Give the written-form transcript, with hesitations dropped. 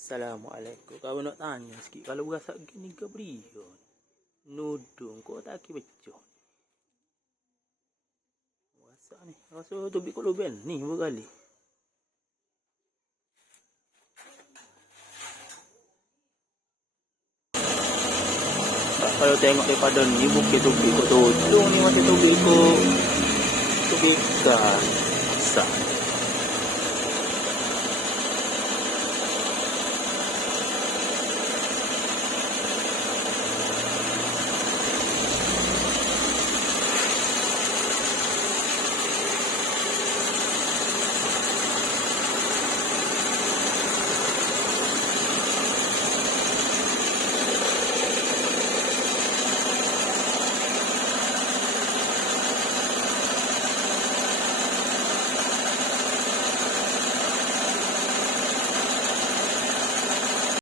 Assalamualaikum. Kau nak tanya sikit, kalau rasa gini ke beriyo? Nudung kau tak kira becoh. Rasa ni, rasa tu bikul luben ni berkali. Kalau tengok daripada ni bukit tu bikul tu ni macam tu bikul kan. Sah.